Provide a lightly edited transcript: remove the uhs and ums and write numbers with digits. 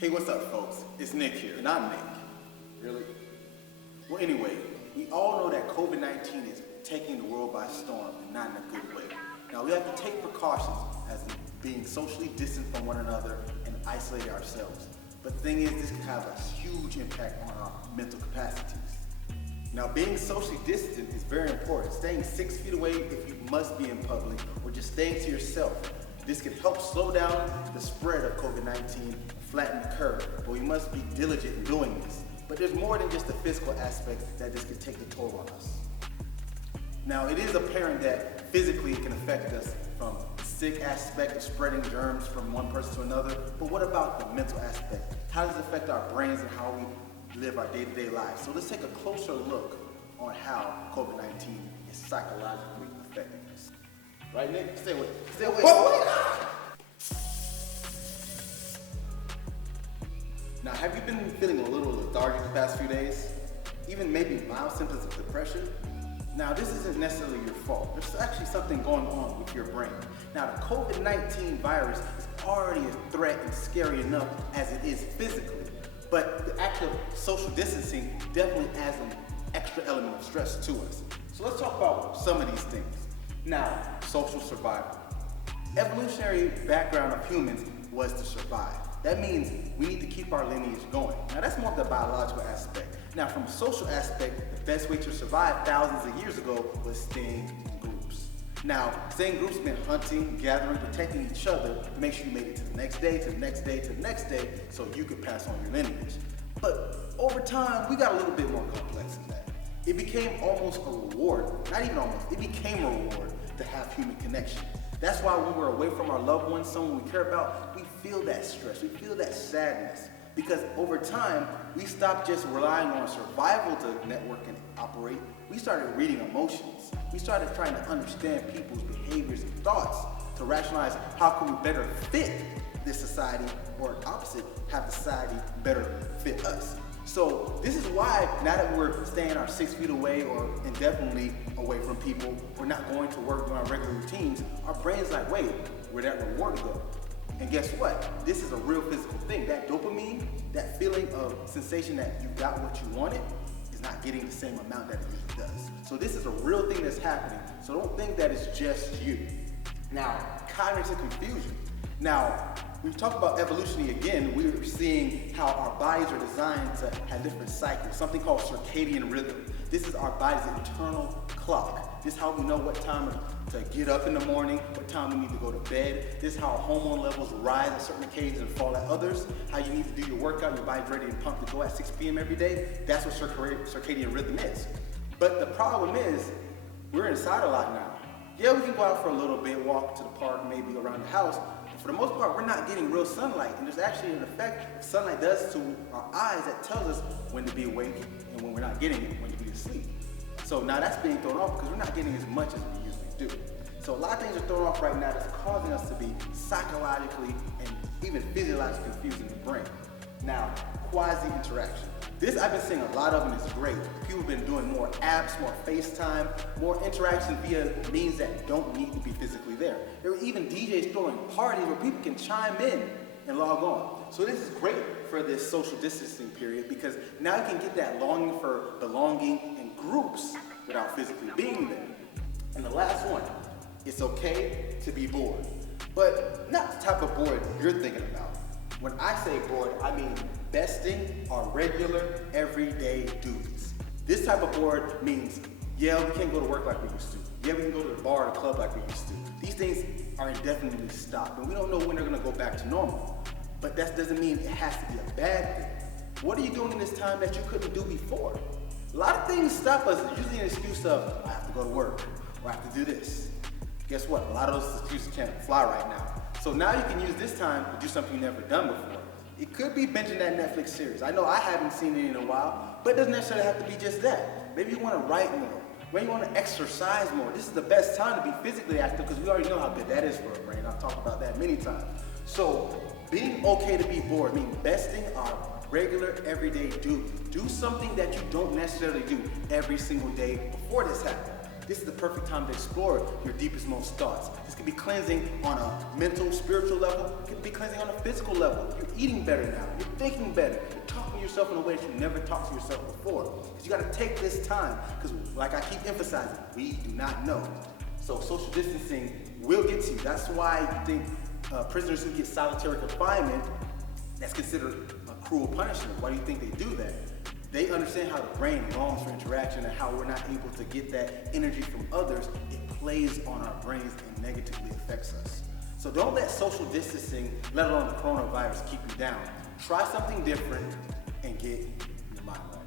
Hey, what's up, folks? It's Nick here, and I'm Nick. Really? Well, anyway, we all know that COVID-19 is taking the world by storm, and not in a good way. Now, we have to take precautions as in being socially distant from one another and isolating ourselves. But the thing is, this can have a huge impact on our mental capacities. Now, being socially distant is very important. Staying 6 feet away if you must be in public, or just staying to yourself. This can help slow down the spread of COVID-19 and flatten the curve, but we must be diligent in doing this. But there's more than just the physical aspect that this can take the toll on us. Now, it is apparent that physically it can affect us from the sick aspect of spreading germs from one person to another, but what about the mental aspect? How does it affect our brains and how we live our day-to-day lives? So let's take a closer look on how COVID-19 is psychologically affecting us. Right, Nick? Stay with it. Stay with it. Now, have you been feeling a little lethargic the past few days? Even maybe mild symptoms of depression? Now, this isn't necessarily your fault. There's actually something going on with your brain. Now, the COVID-19 virus is already a threat and scary enough as it is physically, but the actual social distancing definitely adds an extra element of stress to us. So let's talk about some of these things. Now, social survival. Evolutionary background of humans was to survive. That means we need to keep our lineage going. Now, that's more of the biological aspect. Now, from a social aspect, the best way to survive thousands of years ago was staying in groups. Now, staying in groups meant hunting, gathering, protecting each other to make sure you made it to the next day, to the next day, to the next day, so you could pass on your lineage. But over time, we got a little bit more complex than that. It became almost a reward, not even almost, it became a reward to have human connection. That's why when we're away from our loved ones, someone we care about, we feel that stress, we feel that sadness. Because over time, we stopped just relying on survival to network and operate. We started reading emotions. We started trying to understand people's behaviors and thoughts to rationalize how can we better fit this society, or opposite, have society better fit us. So this is why, now that we're staying our 6 feet away or indefinitely away from people, we're not going to work doing our regular routines, our brain's like, wait, where'd that reward go? And guess what? This is a real physical thing. That dopamine, that feeling of sensation that you got what you wanted, is not getting the same amount that it usually does. So this is a real thing that's happening. So don't think that it's just you. Now, cognitive confusion. Now, we've talked about evolutionary again. We're seeing how our bodies are designed to have different cycles, something called circadian rhythm. This is our body's internal clock. This is how we know what time to get up in the morning, what time we need to go to bed. This is how our hormone levels rise at certain occasions and fall at others. How you need to do your workout, your body's ready and pumped to go at 6 p.m. every day. That's what circadian rhythm is. But the problem is, we're inside a lot now. Yeah, we can go out for a little bit, walk to the park, maybe around the house. For the most part, we're not getting real sunlight, and there's actually an effect sunlight does to our eyes that tells us when to be awake and when we're not getting it, when to be asleep. So now that's being thrown off because we're not getting as much as we usually do. So a lot of things are thrown off right now that's causing us to be psychologically and even physiologically confused in the brain. Now, quasi-interaction. This I've been seeing a lot of, and it's great. People have been doing more apps, more FaceTime, more interaction via means that don't need to be physically there. There were even DJs throwing parties where people can chime in and log on. So this is great for this social distancing period because now you can get that longing for belonging in groups without physically being there. And the last one, it's okay to be bored, but not the type of bored you're thinking about. When I say bored, I mean besting our regular, everyday duties. This type of bored means, yeah, we can't go to work like we used to. Yeah, we can go to the bar or the club like we used to. These things are indefinitely stopped, and we don't know when they're gonna go back to normal. But that doesn't mean it has to be a bad thing. What are you doing in this time that you couldn't do before? A lot of things stop us, usually an excuse of, I have to go to work, or I have to do this. Guess what? A lot of those excuses can't fly right now. So now you can use this time to do something you've never done before. It could be binging that Netflix series. I know I haven't seen it in a while, but it doesn't necessarily have to be just that. Maybe you want to write more. Maybe you want to exercise more. This is the best time to be physically active because we already know how good that is for our brain. I've talked about that many times. So being okay to be bored means besting our regular, everyday duty. Do something that you don't necessarily do every single day before this happened. this is the perfect time to explore your deepest, most thoughts. This can be cleansing on a mental, spiritual level. It can be cleansing on a physical level. You're eating better now. You're thinking better. You're talking to yourself in a way that you never talked to yourself before. Because you got to take this time. Because like I keep emphasizing, we do not know. So social distancing will get to you. That's why you think prisoners who get solitary confinement, that's considered a cruel punishment. Why do you think they do that? They understand how the brain longs for interaction and how we're not able to get that energy from others. It plays on our brains and negatively affects us. So don't let social distancing, let alone the coronavirus, keep you down. Try something different and get your mind right.